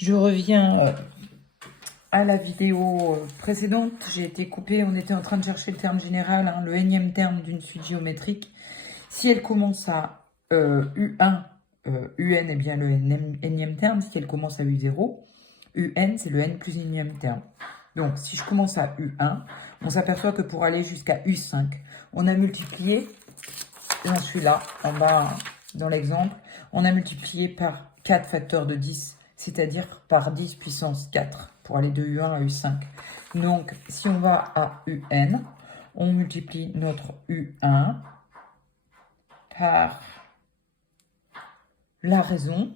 Je reviens à la vidéo précédente. J'ai été coupée, on était en train de chercher le terme général, le énième terme d'une suite géométrique. Si elle commence à U1, UN est bien le énième terme. Si elle commence à U0, UN c'est le N plus énième terme. Donc si je commence à U1, on s'aperçoit que pour aller jusqu'à U5, on a multiplié, et j'en suis là, en bas dans l'exemple, on a multiplié par 4 facteurs de 10, c'est-à-dire par 10 puissance 4, pour aller de U1 à U5. Donc, si on va à UN, on multiplie notre U1 par la raison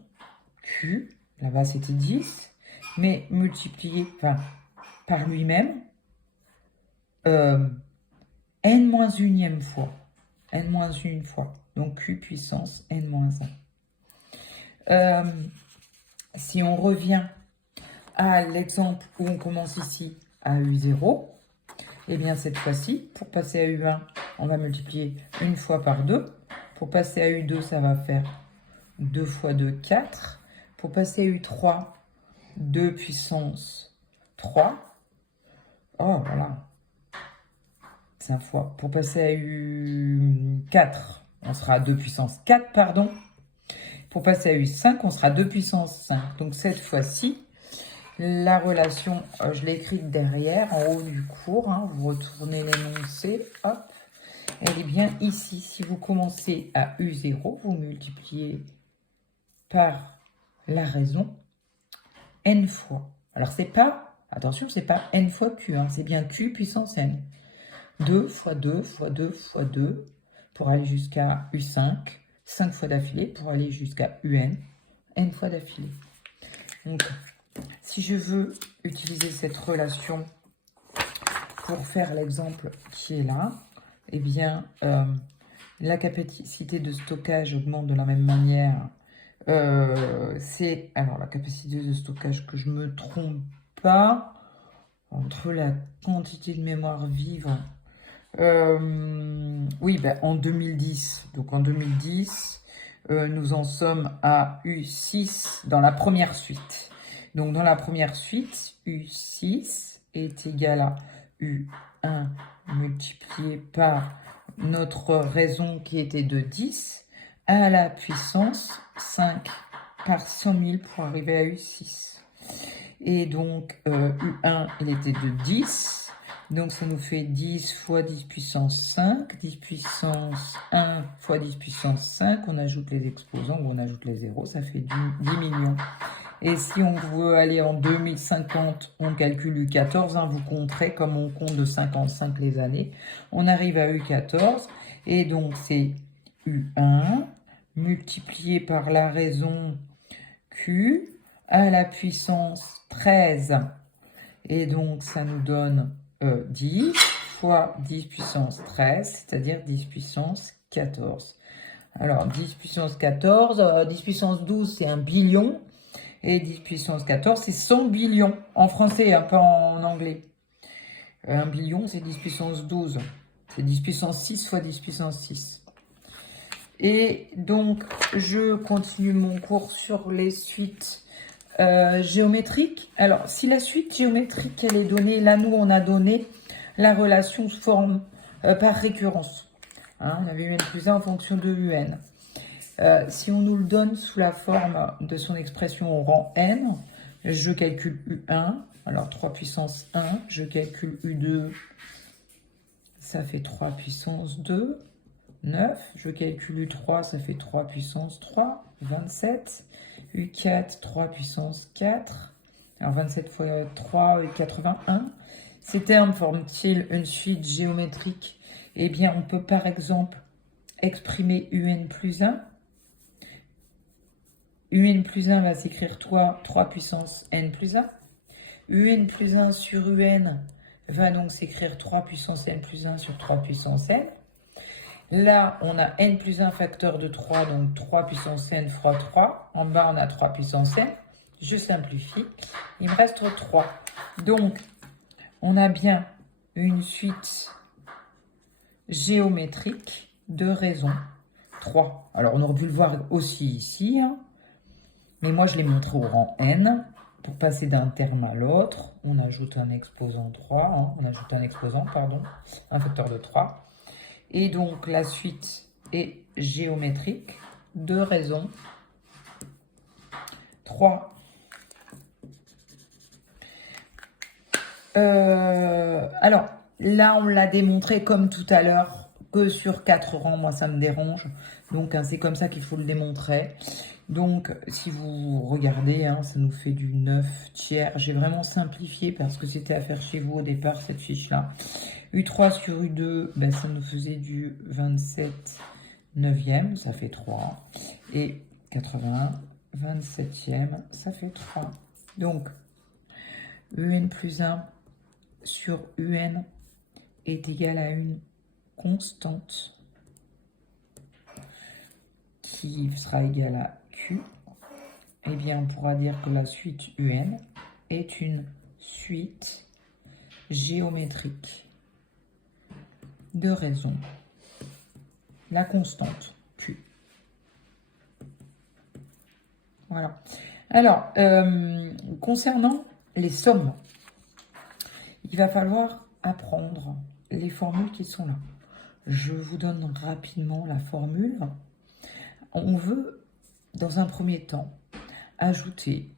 Q, là-bas c'était 10, mais multiplié par lui-même, n-1e fois. n-1 fois. Donc Q puissance n-1. Si on revient à l'exemple où on commence ici à U0, et bien cette fois-ci, pour passer à U1, on va multiplier une fois par 2. Pour passer à U2, ça va faire 2 fois 2, 4. Pour passer à U3, 2 puissance 3. Oh, voilà. 5 fois. Pour passer à U4, on sera à 2 puissance 4, pardon. Pour passer à U5, on sera 2 puissance 5. Donc cette fois-ci, la relation, je l'ai écrite derrière, en haut du cours. Vous retournez l'énoncé, hop. Elle est bien ici. Si vous commencez à U0, vous multipliez par la raison n fois. Alors c'est pas, attention, c'est pas n fois q, c'est bien q puissance n. 2 fois 2 fois 2 fois 2 pour aller jusqu'à U5. 5 fois d'affilée pour aller jusqu'à UN. N fois d'affilée. Donc, si je veux utiliser cette relation pour faire l'exemple qui est là, eh bien, la capacité de stockage augmente de la même manière. C'est, alors, la capacité de stockage, que je ne me trompe pas, entre la quantité de mémoire vive. Oui, en 2010. Donc, en 2010, nous en sommes à U6 dans la première suite. Donc, dans la première suite, U6 est égal à U1 multiplié par notre raison qui était de 10 à la puissance 5 par 100 000 pour arriver à U6. Et donc, U1, il était de 10. Donc, ça nous fait 10 fois 10 puissance 5. 10 puissance 1 fois 10 puissance 5. On ajoute les exposants ou on ajoute les zéros. Ça fait 10 millions. Et si on veut aller en 2050, on calcule U14. Vous compterez comme on compte de 55 les années. On arrive à U14. Et donc, c'est U1 multiplié par la raison Q à la puissance 13. Et donc, ça nous donne 10 fois 10 puissance 13, c'est-à-dire 10 puissance 14. Alors, 10 puissance 14, 10 puissance 12, c'est 1 billion. Et 10 puissance 14, c'est 100 billions. En français, pas en anglais. 1 billion, c'est 10 puissance 12. C'est 10 puissance 6 fois 10 puissance 6. Et donc, je continue mon cours sur les suites géométrique. Alors, si la suite géométrique, elle est donnée, là, nous, on a donné la relation sous forme par récurrence. On avait UN plus 1 en fonction de UN. Si on nous le donne sous la forme de son expression au rang n, je calcule U1, alors 3 puissance 1, je calcule U2, ça fait 3 puissance 2, 9, je calcule U3, ça fait 3 puissance 3, 27, U4, 3 puissance 4, alors 27 fois 3, 81. Ces termes forment-ils une suite géométrique? Eh bien, on peut par exemple exprimer UN plus 1. UN plus 1 va s'écrire 3 puissance N plus 1. UN plus 1 sur UN va donc s'écrire 3 puissance N plus 1 sur 3 puissance N. Là, on a n plus 1 facteur de 3, donc 3 puissance n fois 3. En bas, on a 3 puissance n. Je simplifie. Il me reste 3. Donc, on a bien une suite géométrique de raison 3. Alors, on aurait pu le voir aussi ici, mais moi, je l'ai montré au rang n. pour passer d'un terme à l'autre, on ajoute un exposant 3, hein, on ajoute un exposant, pardon, un facteur de 3. Et donc, la suite est géométrique. 2 raisons. 3. Alors, là, on l'a démontré comme tout à l'heure, que sur 4 rangs, moi, ça me dérange. Donc, hein, c'est comme ça qu'il faut le démontrer. Donc, si vous regardez, hein, ça nous fait du 9 tiers. J'ai vraiment simplifié parce que c'était à faire chez vous au départ, cette fiche-là. U3 sur U2, ben, ça nous faisait du 27 neuvième, ça fait 3. Et 80, 27e, ça fait 3. Donc, UN plus 1 sur UN est égal à une constante qui sera égale à Q. Eh bien, on pourra dire que la suite UN est une suite géométrique de raisons. La constante Q. Voilà. Alors, concernant les sommes, il va falloir apprendre les formules qui sont là. Je vous donne rapidement la formule. On veut, dans un premier temps, ajouter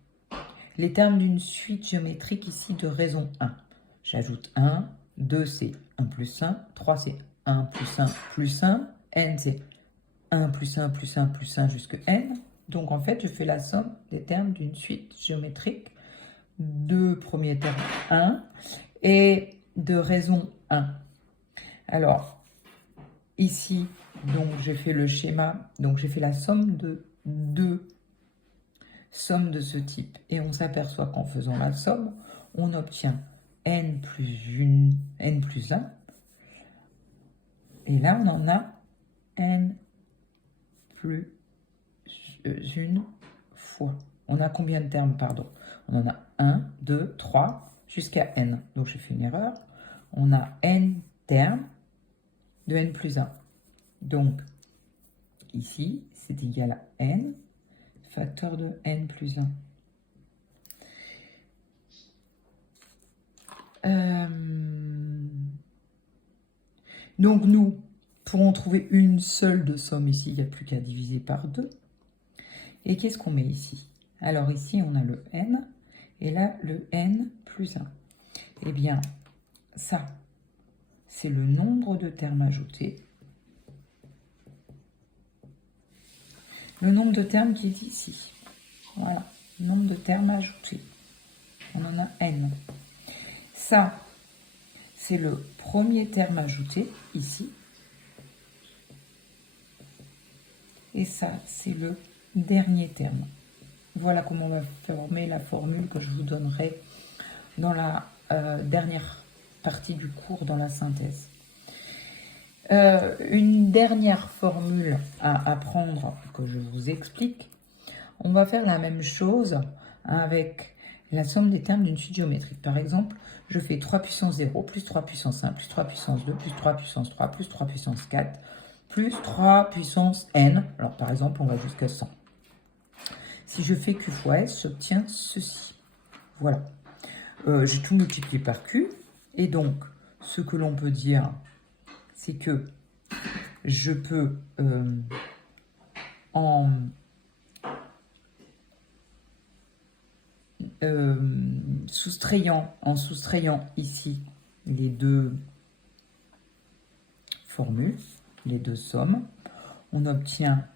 les termes d'une suite géométrique ici de raison 1. J'ajoute 1, 2 c'est 1 plus 1, 3 c'est 1 plus 1 plus 1, n c'est 1 plus 1 plus 1 plus 1 jusqu'à n. Donc en fait, je fais la somme des termes d'une suite géométrique de premier terme 1 et de raison 1. Alors, ici, donc j'ai fait le schéma, donc j'ai fait la somme de deux sommes de ce type. Et on s'aperçoit qu'en faisant la somme, on obtient n plus 1. Et là, on en a n plus 1 fois. On a combien de termes, pardon? On en a 1, 2, 3, jusqu'à n. Donc, j'ai fait une erreur. On a n termes de n plus 1. Donc, ici, c'est égal à n, facteur de n plus 1. Donc, nous pourrons trouver une seule de somme ici. Il n'y a plus qu'à diviser par 2. Et qu'est-ce qu'on met ici? Alors, ici, on a le n, et là, le n plus 1. Eh bien, ça, c'est le nombre de termes ajoutés. Le nombre de termes qui est ici. Voilà, nombre de termes ajoutés. On en a n. Ça, c'est le premier terme ajouté, ici. Et ça, c'est le dernier terme. Voilà comment on va former la formule que je vous donnerai dans la dernière partie du cours, dans la synthèse. Une dernière formule à apprendre que je vous explique. On va faire la même chose avec la somme des termes d'une suite géométrique. Par exemple, je fais 3 puissance 0, plus 3 puissance 1, plus 3 puissance 2, plus 3 puissance 3, plus 3 puissance 4, plus 3 puissance n. Alors, par exemple, on va jusqu'à 100. Si je fais q fois s, j'obtiens ceci. Voilà. J'ai tout multiplié par q. Et donc, ce que l'on peut dire, c'est que je peux, en soustrayant ici les deux formules, les deux sommes, on obtient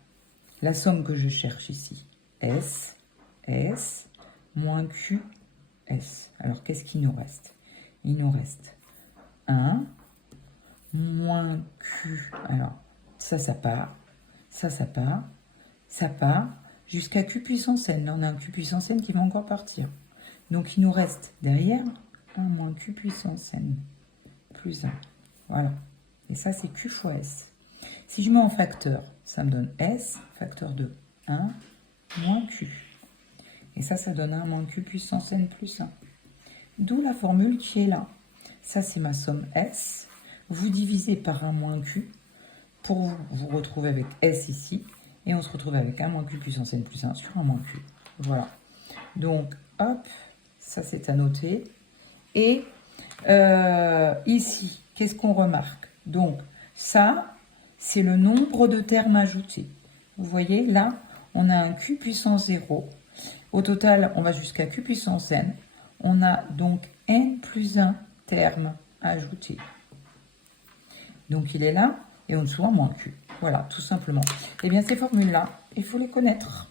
la somme que je cherche ici, S, S, moins Q, S. Alors, qu'est-ce qu'il nous reste? Il nous reste 1, moins Q. Alors, ça part, ça part, ça part, jusqu'à Q puissance n. Là, on a un Q puissance n qui va encore partir. Donc, il nous reste derrière 1 moins Q puissance n plus 1. Voilà. Et ça, c'est Q fois S. Si je mets en facteur, ça me donne S, facteur de 1, moins Q. Et ça donne 1 moins Q puissance n plus 1. D'où la formule qui est là. Ça, c'est ma somme S. Vous divisez par 1 moins Q pour vous retrouver avec S ici. Et on se retrouve avec 1 moins Q puissance n plus 1 sur 1 moins Q. Voilà. Donc, hop, ça c'est à noter. Et ici, qu'est-ce qu'on remarque? Donc, ça, c'est le nombre de termes ajoutés. Vous voyez, là, on a un q puissance 0. Au total, on va jusqu'à q puissance n. On a donc n plus 1 termes ajoutés. Donc, il est là, et en dessous, un moins q. Voilà, tout simplement. Eh bien, ces formules-là, il faut les connaître.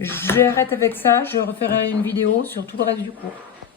J'arrête avec ça, je referai une vidéo sur tout le reste du cours.